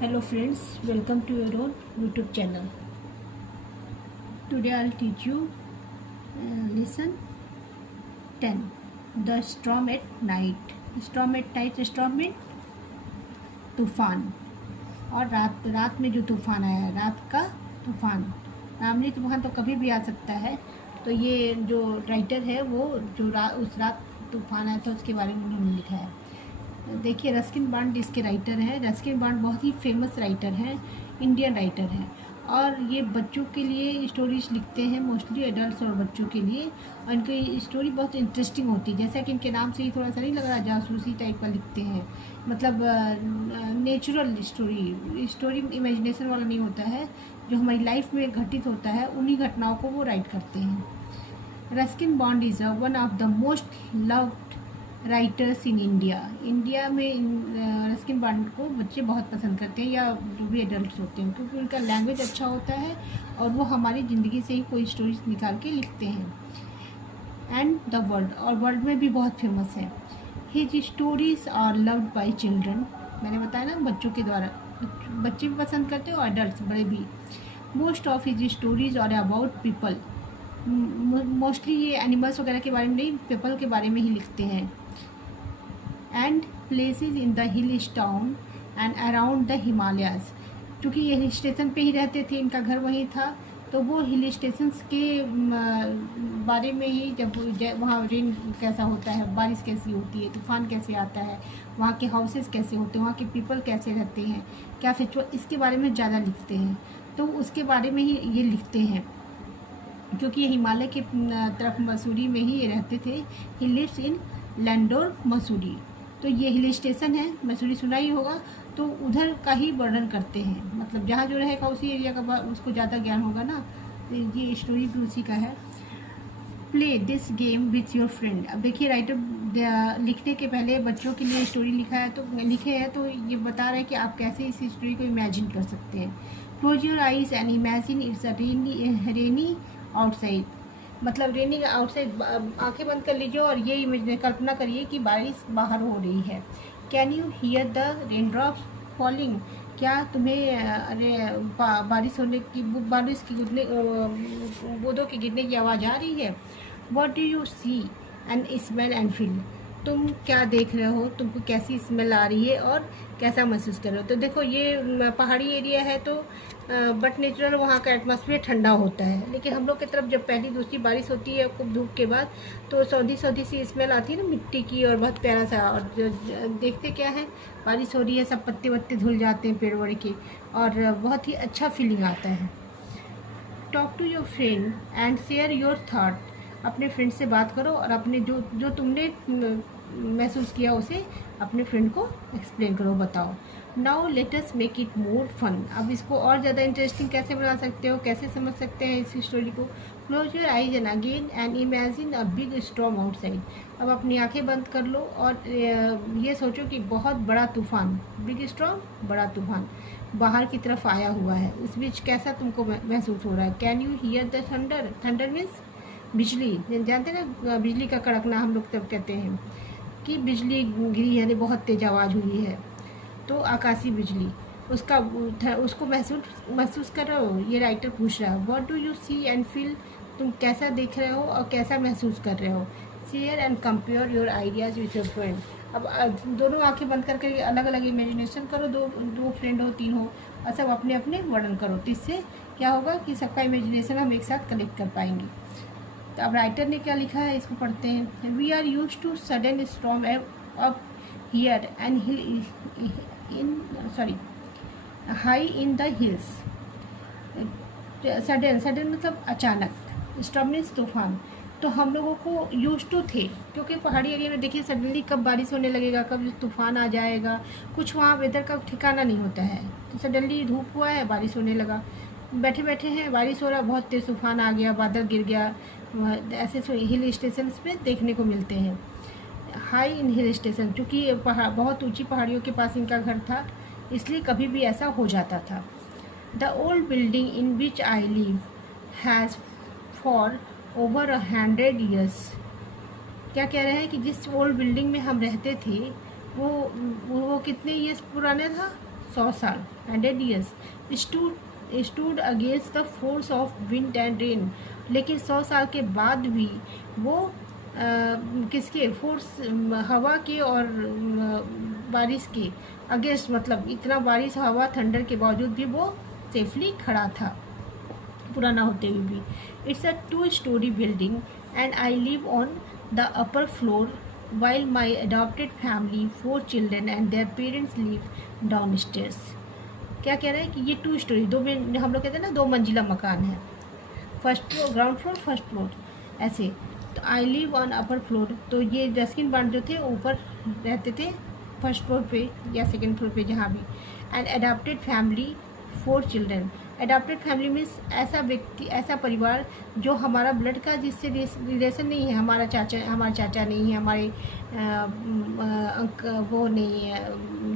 Hello friends, welcome to your own YouTube channel. Today I'll teach you lesson 10. The storm at night. Storm at night, storm में तूफान और रात में जो तूफान आया है, रात का तूफान। मामूली तूफान तो कभी भी आ सकता है। तो ये जो राइटर है वो जो उस रात तूफान आया था उसके बारे में उन्होंने लिखा है। देखिए, रस्किन बॉन्ड इसके राइटर हैं। रस्किन बॉन्ड बहुत ही फेमस राइटर हैं, इंडियन राइटर हैं और ये बच्चों के लिए स्टोरीज लिखते हैं, मोस्टली एडल्ट्स और बच्चों के लिए। और इनकी स्टोरी बहुत इंटरेस्टिंग होती है, जैसा कि इनके नाम से ही थोड़ा सा नहीं लग रहा, जासूसी टाइप का लिखते हैं। मतलब नेचुरल स्टोरी इमेजिनेशन वाला नहीं होता है। जो हमारी लाइफ में घटित होता है उन्हीं घटनाओं को वो राइट करते हैं। Ruskin bond is one of the most loved writers in India में रस्किन बॉन्ड को बच्चे बहुत पसंद करते हैं, या जो भी एडल्ट होते हैं, क्योंकि उनका लैंग्वेज अच्छा होता है और वो हमारी ज़िंदगी से ही कोई स्टोरीज निकाल के लिखते हैं। एंड द वर्ल्ड, और वर्ल्ड में भी बहुत फेमस है। His stories are loved by children, मैंने बताया ना, बच्चों के द्वारा, बच्चे भी पसंद करते हैं और एडल्ट बड़े भी। Most of his stories are about people, mostly ये एनिमल्स वगैरह के बारे में नहीं, पीपल के बारे में ही लिखते हैं। And places in the hill town and around the Himalayas, क्योंकि ये हिल स्टेशन पे ही रहते थे, इनका घर वहीं था, तो वो हिल स्टेशंस के बारे में ही, जब वहाँ रेन कैसा होता है, बारिश कैसी होती है, तूफ़ान कैसे आता है, वहाँ के हाउसेस कैसे होते हैं, वहाँ के पीपल कैसे रहते हैं, क्या फेस्टिवल, इसके बारे में ज़्यादा लिखते हैं। तो उसके बारे में ही ये लिखते हैं, क्योंकि ये हिमालय के तरफ मसूरी में ही ये रहते थे। He lives in Landour Mussoorie, तो ये हिल स्टेशन है, मसूरी सुना ही होगा, तो उधर का ही वर्णन करते हैं। मतलब जहाँ जो रहेगा उसी एरिया का उसको ज़्यादा ज्ञान होगा ना, तो ये स्टोरी भी उसी का है। Play this game with your friend. अब देखिए, राइटर लिखने के पहले बच्चों के लिए स्टोरी लिखे हैं, तो ये बता रहे हैं कि आप कैसे इस स्टोरी को इमेजिन कर सकते हैं। Close your eyes and imagine it's a rainy outside, मतलब रेनी आउटसाइड, आंखें बंद कर लीजिए और ये कल्पना करिए कि बारिश बाहर हो रही है। Can you here the rain drops falling, क्या तुम्हें बारिश की बूंदों के गिरने की आवाज़ आ रही है। What do you see and smell and feel, तुम क्या देख रहे हो, तुमको कैसी स्मेल आ रही है और कैसा महसूस कर रहे हो। तो देखो, ये पहाड़ी एरिया है, तो बट नेचुरल वहाँ का एटमॉस्फेयर ठंडा होता है, लेकिन हम लोग की तरफ जब पहली दूसरी बारिश होती है खूब धूप के बाद, तो सौंधी सी स्मेल आती है ना मिट्टी की, और बहुत प्यारा सा। और देखते क्या है, बारिश हो रही है, सब पत्ते वत्ते धुल जाते हैं पेड़ वेड़ के, और बहुत ही अच्छा फीलिंग आता है। Talk to your friend and share your thought, अपने फ्रेंड से बात करो और अपने जो तुमने महसूस किया उसे अपने फ्रेंड को एक्सप्लेन करो, बताओ। Now let us make it more fun, अब इसको और ज़्यादा इंटरेस्टिंग कैसे बना सकते हो, कैसे समझ सकते हैं इस स्टोरी को। Close your eyes and again and imagine a big storm outside, अब अपनी आंखें बंद कर लो और ये सोचो कि बहुत बड़ा तूफान, बिग स्टॉर्म, बड़ा तूफान बाहर की तरफ आया हुआ है। उस बीच कैसा तुमको महसूस हो रहा है। Can you here the thunder, thunder means बिजली, जानते ना, बिजली का कड़कना हम लोग तब कहते हैं कि बिजली गिरी है, बहुत तेज आवाज़ हुई है, तो आकाशीय बिजली, उसको महसूस कर रहे हो, ये राइटर पूछ रहा है। What do you see and feel, तुम कैसा देख रहे हो और कैसा महसूस कर रहे हो। Share and compare your ideas with your friend, अब दोनों आंखें बंद करके अलग अलग इमेजिनेशन करो, दो फ्रेंड हो, तीन हो, और सब अपने अपने वर्णन करो, तो इससे क्या होगा कि सबका इमेजिनेशन हम एक साथ कलेक्ट कर पाएंगे। तो अब राइटर ने क्या लिखा है, इसको पढ़ते हैं। We are used to sudden storm up here and high in the hills. Sudden मतलब अचानक, स्टॉर्म मीन्स तूफान। तो हम लोगों को यूज टू थे, क्योंकि पहाड़ी एरिया में देखिए सडनली कब बारिश होने लगेगा, कब तूफान आ जाएगा, कुछ वहाँ वेदर का ठिकाना नहीं होता है। तो सडनली धूप हुआ है, बारिश होने लगा, बैठे बैठे हैं, बारिश हो रहा, बहुत तेज़ तूफान आ गया, बादल गिर गया, ऐसे हिल स्टेशन पे देखने को मिलते हैं। हाई इन हिल स्टेशन, क्योंकि बहुत ऊंची पहाड़ियों के पास इनका घर था, इसलिए कभी भी ऐसा हो जाता था। The old building in which I live has for over 100 years, क्या कह रहे हैं कि जिस ओल्ड बिल्डिंग में हम रहते थे वो कितने ईयर्स पुराने था, 100 साल, 100 years, stood against the force of wind and rain. लेकिन 100 साल के बाद भी वो किसके फोर्स, हवा के और बारिश के अगेंस्ट, मतलब इतना बारिश हवा थंडर के बावजूद भी वो सेफली खड़ा था, पुराना होते हुए भी. It's a 2 story building and I live on the upper floor while my adopted family, 4 children and their parents live downstairs. क्या कह रहा है कि ये 2 story, हम लोग कहते हैं ना 2 मंजिला मकान है, first floor, ground floor, first floor ऐसे. तो I live on upper floor, तो ये रस्किन बॉन्ड जो थे ऊपर रहते थे फर्स्ट फ्लोर पे या सेकंड फ्लोर पे जहाँ भी. And adopted family, 4 children. Adopted family means ऐसा व्यक्ति, ऐसा परिवार जो हमारा ब्लड का जिससे रिलेशन नहीं है, हमारा चाचा नहीं है, हमारे वो नहीं है,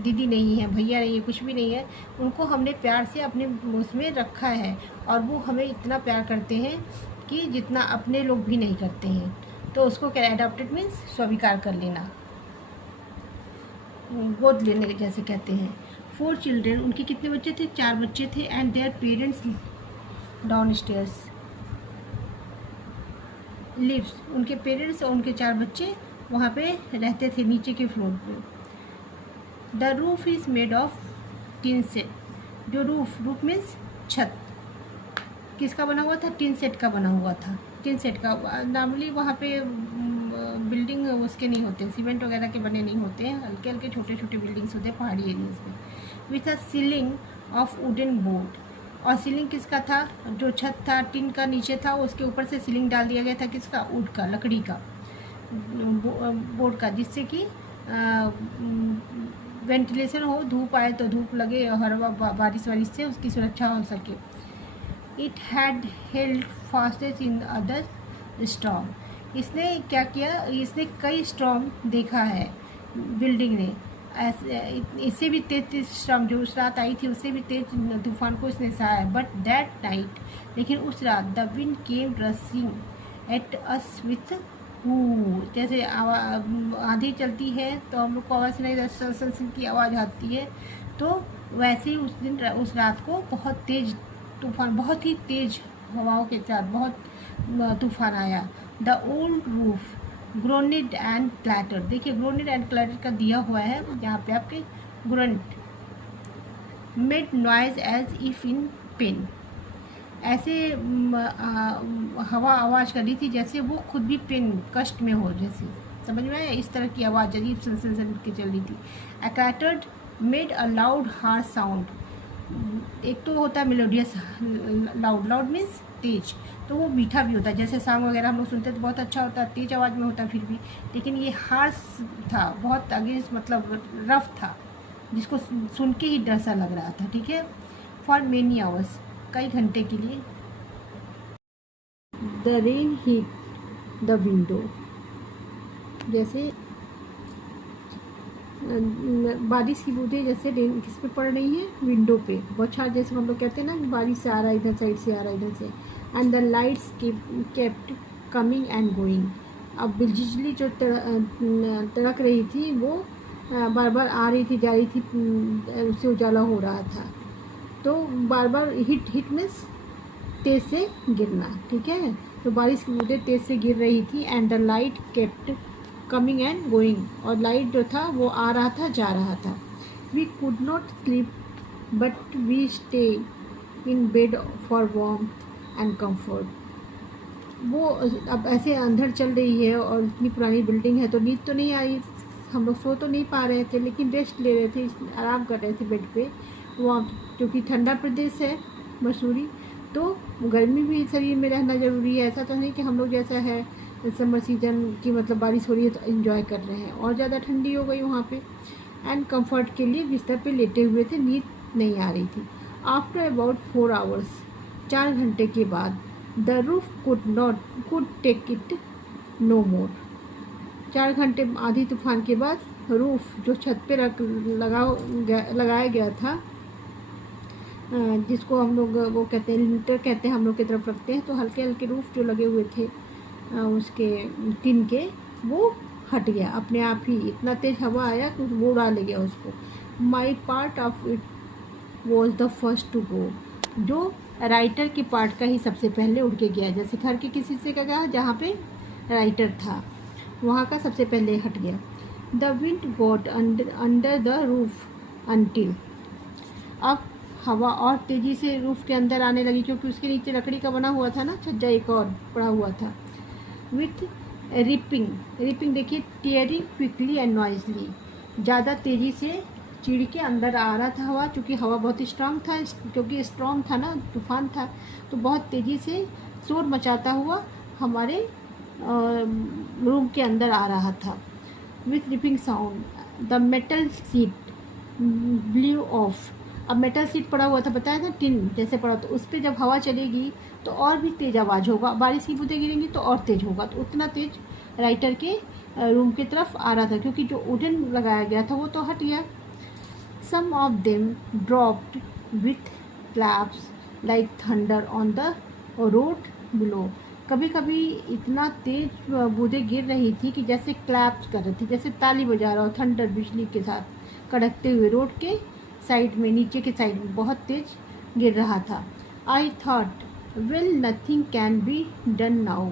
दीदी नहीं है, भैया नहीं है, कुछ भी नहीं है, उनको हमने प्यार से अपने उसमें रखा है और वो हमें इतना प्यार करते हैं कि जितना अपने लोग भी नहीं करते हैं. तो उसको क्या, अडॉप्टेड मीन्स स्वीकार कर लेना, गोद लेने जैसे कहते हैं. 4 चिल्ड्रन, उनके कितने बच्चे थे, 4 बच्चे थे. And their parents downstairs lives, उनके पेरेंट्स और उनके 4 बच्चे वहाँ पे रहते थे नीचे के फ्लोर पे. The roof is made of tin set, जो रूफ मीन्स छत, किसका बना हुआ था, टिन सेट का बना हुआ था. टिन सेट का नॉर्मली वहाँ पे बिल्डिंग उसके नहीं होते, सीमेंट वगैरह के बने नहीं होते हैं, हल्के हल्के छोटे छोटे बिल्डिंग्स होते हैं पहाड़ी एरियाज में. With a ceiling of wooden board, और सीलिंग किसका था, जो छत था टिन का नीचे था, उसके ऊपर से सीलिंग डाल दिया गया था किसका, वुड का, लकड़ी का, बोर्ड का, जिससे कि वेंटिलेशन हो, धूप आए तो धूप लगे और बारिश वारिश से उसकी सुरक्षा हो सके. It had held fastest in other storm, इसने क्या किया, इसने कई स्टॉर्म देखा है बिल्डिंग ने, इससे भी तेज स्टॉर्म जो उस रात आई थी उससे भी तेज तूफान को इसने सहा है. बट दैट नाइट, लेकिन उस रात, the wind came rushing at us with whoo, जैसे आंधी चलती है तो हम लोग को आवाज़ नहीं, सन की आवाज़ आती है, तो वैसे ही उस रात को बहुत तेज तूफान, बहुत ही तेज हवाओं के साथ बहुत तूफान आया. The old roof groaned and clatter, देखिए ग्रोनेड एंड क्लैटर का दिया हुआ है यहाँ पे आपके, groaned, made noise as if in pain, ऐसे हवा आवाज़ कर रही थी जैसे वो खुद भी पेन, कष्ट में हो, जैसे समझ में आया, इस तरह की आवाज़ अजीब सन के चल रही थी. A clattered made a loud harsh sound, एक तो होता है मेलोडियस, लाउड मीन्स तेज, तो वो मीठा भी होता है, जैसे सॉन्ग वगैरह हम लोग सुनते हैं तो बहुत अच्छा होता है, तेज आवाज़ में होता है फिर भी, लेकिन ये हार्श था, बहुत अगेंस्ट, मतलब रफ था, जिसको सुन के ही डर सा लग रहा था. ठीक है. फॉर मेनी आवर्स, कई घंटे के लिए. The rain hit the window, जैसे बारिश की बूंदें जैसे रेन किस पे पड़ रही है, विंडो पे, बौछार जैसे हम लोग कहते हैं ना, बारिश से आ रहा है इधर साइड से, आ रहा है इधर से. And the lights kept coming and going, अब बिजली जो तड़क रही थी वो बार बार आ रही थी, जा रही थी, उससे उजाला हो रहा था, तो बार बार हिट मीन्स तेज़ से गिरना. ठीक है. तो बारिश की बूंदें तेज़ से गिर रही थी. And the light kept coming and going, और लाइट जो था वो आ रहा था, जा रहा था. We could not sleep but we stay in bed for warmth and comfort. वो अब ऐसे अंधड़ चल रही है और इतनी पुरानी बिल्डिंग है तो नींद तो नहीं आई, हम लोग सो तो नहीं पा रहे थे, लेकिन रेस्ट ले रहे थे, आराम कर रहे थे बेड पे. वहाँ क्योंकि ठंडा प्रदेश है मसूरी, तो गर्मी भी शरीर में रहना ज़रूरी है. ऐसा तो नहीं कि हम लोग जैसा है समर सीजन की, मतलब बारिश हो रही है तो एंजॉय कर रहे हैं, और ज़्यादा ठंडी हो गई वहाँ पे. एंड कंफर्ट के लिए बिस्तर पे लेटे हुए थे, नींद नहीं आ रही थी. आफ्टर अबाउट 4 आवर्स, 4 घंटे के बाद, the roof could take it no more. 4 घंटे आधी तूफान के बाद रूफ जो छत पे लगाया गया था, जिसको हम लोग वो कहते हैं लिंटर कहते हैं, हम लोग की तरफ रखते हैं, तो हल्के हल्के रूफ जो लगे हुए थे उसके टिन के, वो हट गया अपने आप ही, इतना तेज हवा आया कि वो उड़ा ले गया उसको. My part of it was the first to go, जो राइटर के पार्ट का ही सबसे पहले उड़ के गया। जैसे घर के किसी से क्या कहा, जहाँ पे राइटर था वहाँ का सबसे पहले हट गया। The wind got under the roof until, अब हवा और तेज़ी से रूफ के अंदर आने लगी, क्योंकि उसके नीचे लकड़ी का बना हुआ था ना छज्जा, एक और पड़ा हुआ था। विथ रिपिंग, रिपिंग देखिए, टीयरिंग क्विकली एंड नॉइजली, ज़्यादा तेज़ी से चिड़ के अंदर आ रहा था हवा, क्योंकि हवा बहुत स्ट्रांग था, क्योंकि स्ट्रांग था ना, तूफान था, तो बहुत तेज़ी से शोर मचाता हुआ हमारे रूम के अंदर आ रहा था। With ripping sound the metal seat blue of, अब मेटल सीट पड़ा हुआ था, बताया था टिन जैसे पड़ा, तो उस पर जब हवा चलेगी तो और भी तेज़ आवाज़ होगा, बारिश की बूंदें गिरेंगी तो और तेज़ होगा, तो उतना तेज़ राइटर के रूम की तरफ आ रहा था, क्योंकि जो वुडन लगाया गया था वो तो हट गया। Some of them dropped with claps like thunder on the road below, कभी कभी इतना तेज बूंदें गिर रही थी कि जैसे क्लैप्स कर रही थी, जैसे ताली बजा रहा हो, थंडर बिजली के साथ कड़कते हुए रोड के साइड में, नीचे के साइड में बहुत तेज गिर रहा था। I thought well nothing can be done now,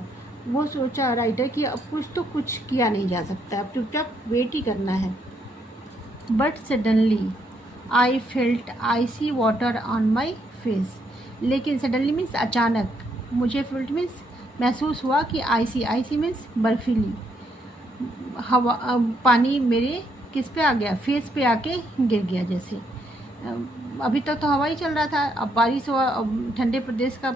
वो सोचा राइटर कि अब कुछ किया नहीं जा सकता, अब चुपचाप वेट ही करना है। But suddenly I felt icy water on my face, लेकिन सडनली मीन्स अचानक, मुझे फेल्ट मीन्स महसूस हुआ कि आइसी मीन्स बर्फीली हवा, पानी मेरे किस पे आ गया, फेस पे आके गिर गया। जैसे अभी तक तो हवा ही चल रहा था, अब बारिश हुआ, अब ठंडे प्रदेश का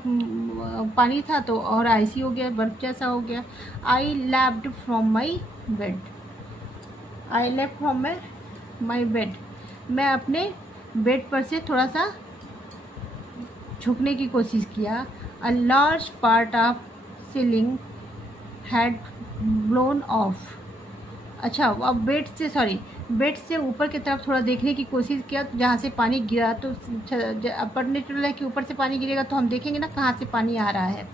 पानी था तो और आइसी हो गया, बर्फ जैसा हो गया। I leaped from my bed, I left from my bed, मैं अपने बेड पर से थोड़ा सा झुकने की कोशिश किया। A large part of ceiling had blown of, अच्छा अब बेड से ऊपर की तरफ थोड़ा देखने की कोशिश किया, तो जहाँ से पानी गिरा, तो अपर नेचुरल है कि ऊपर से पानी गिरेगा तो हम देखेंगे ना कहाँ से पानी आ रहा है।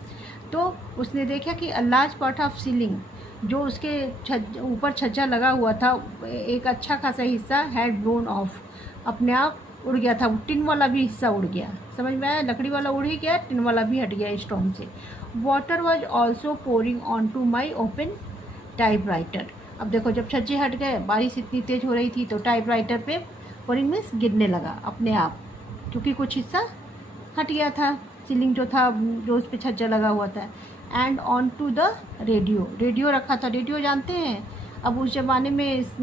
तो उसने देखा कि a large part of ceiling, जो उसके ऊपर छज्जा लगा हुआ था, एक अच्छा खासा हिस्सा हैड ब्लोन ऑफ, अपने आप उड़ गया था। टिन वाला भी हिस्सा उड़ गया, समझ में आया, लकड़ी वाला उड़ ही गया, टिन वाला भी हट गया स्टॉर्म से। Water was also pouring on to my open typewriter, अब देखो जब छज्जे हट गए, बारिश इतनी तेज़ हो रही थी, तो टाइपराइटर पे पोरिंग मीन्स गिरने लगा अपने आप, क्योंकि कुछ हिस्सा हट गया था, सीलिंग जो था, जो उस पर छज्जा लगा हुआ था। And on to the radio, radio रखा था, रेडियो जानते हैं, अब उस ज़माने में इस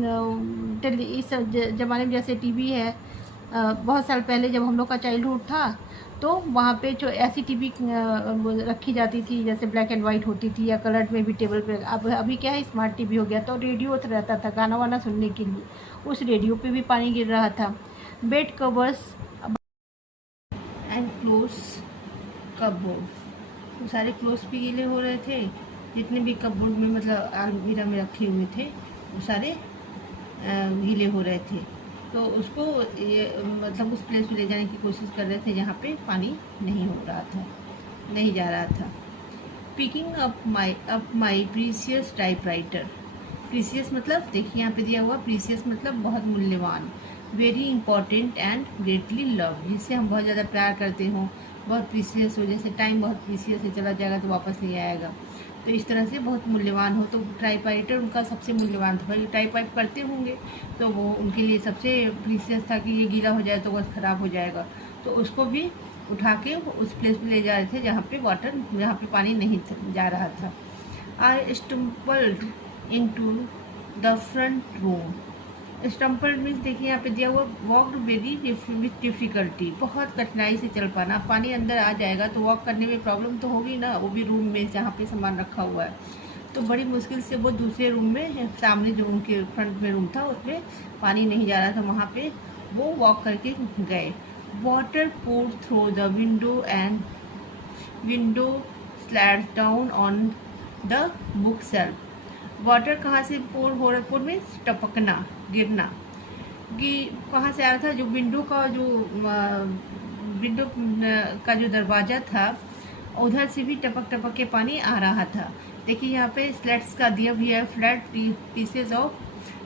ज़माने में जैसे टीवी है, बहुत साल पहले जब हम लोग का चाइल्डहुड था, तो वहाँ पे जो ऐसी टीवी रखी जाती थी, जैसे ब्लैक एंड वाइट होती थी, या कलर्ड में भी टेबल पे, अब अभी क्या है स्मार्ट टीवी हो गया, तो रेडियो रहता था गाना वाना सुनने के लिए, उस रेडियो पे भी पानी गिर रहा था। Bed covers and clothes cupboard, वो सारे क्लोथ्स भी गीले हो रहे थे, जितने भी कपबोर्ड में मतलब अलमीरा में रखे हुए थे वो सारे गीले हो रहे थे। तो उसको ये मतलब उस प्लेस पे ले जाने की कोशिश कर रहे थे जहाँ पे पानी नहीं हो रहा था, नहीं जा रहा था। Picking up my precious typewriter, precious मतलब देखिए यहाँ पे दिया हुआ, प्रीसियस मतलब बहुत मूल्यवान, very important and greatly love, जिससे हम बहुत ज़्यादा प्यार करते हों, बहुत प्रीसियस हो, जैसे टाइम बहुत प्रीसियस है, चला जाएगा तो वापस नहीं आएगा, तो इस तरह से बहुत मूल्यवान हो। तो टाइपराइटर उनका सबसे मूल्यवान था, भाई टाइप करते होंगे तो वो उनके लिए सबसे प्रीसियस था कि ये गीला हो जाए तो बस ख़राब हो जाएगा, तो उसको भी उठा के उस प्लेस पे ले जा रहे थे जहाँ पे वाटर, जहाँ पे पानी नहीं जा रहा था। I stumbled into the front room, stumbled means देखिए यहाँ पे दिया हुआ, वॉकड वेरी विथ डिफ़िकल्टी, बहुत कठिनाई से चल पाना, पानी अंदर आ जाएगा तो वॉक करने में प्रॉब्लम तो होगी ना, वो भी रूम में जहाँ पे सामान रखा हुआ है, तो बड़ी मुश्किल से वो दूसरे रूम में, सामने जो उनके फ्रंट में रूम था उसमें पानी नहीं जा रहा था, वहाँ पे वो वॉक करके गए। Water pour through the window and window slid down on the book shelf, water कहाँ से पोर हो रहा, पोर में टपकना, गिरना, कि कहाँ से आ रहा था, जो विंडो का जो दरवाज़ा था उधर से भी टपक टपक के पानी आ रहा था। देखिए यहाँ पे स्लेट्स का दिया भी है, फ्लैट पीसेज ऑफ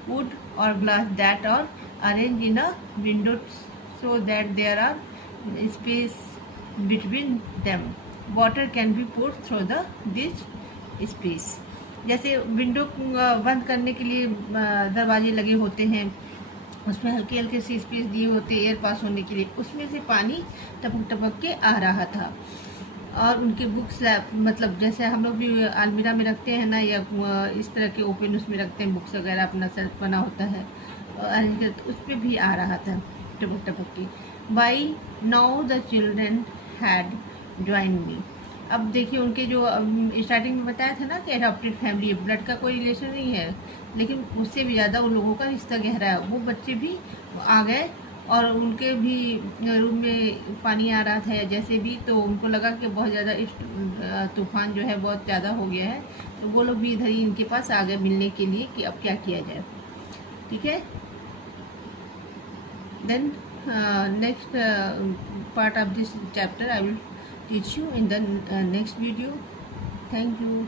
वुड और ग्लास दैट और arrange in a window so that there are space between them. Water can be poured through this space. जैसे विंडो बंद करने के लिए दरवाजे लगे होते हैं, उसमें हल्के हल्के से स्पेस दिए होते एयर पास होने के लिए, उसमें से पानी टपक टपक के आ रहा था। और उनके बुक्स मतलब जैसे हम लोग भी अलमीरा में रखते हैं ना, या इस तरह के ओपन उसमें रखते हैं बुक्स वगैरह, अपना सेल्फ बना होता है, तो उस पर भी आ रहा था टपक टपक के। By now the children had join me. अब देखिए उनके जो स्टार्टिंग में बताया था ना कि एडॉप्टेड फैमिली है, ब्लड का कोई रिलेशन नहीं है, लेकिन उससे भी ज़्यादा उन लोगों का रिश्ता गहरा है। वो बच्चे भी आ गए और उनके भी रूम में पानी आ रहा था जैसे भी, तो उनको लगा कि बहुत ज़्यादा तूफान जो है बहुत ज़्यादा हो गया है, तो वो लोग भी इधर ही इनके पास आ गए मिलने के लिए कि अब क्या किया जाए। ठीक है, then next part of this chapter I will teach you in the next video. Thank you.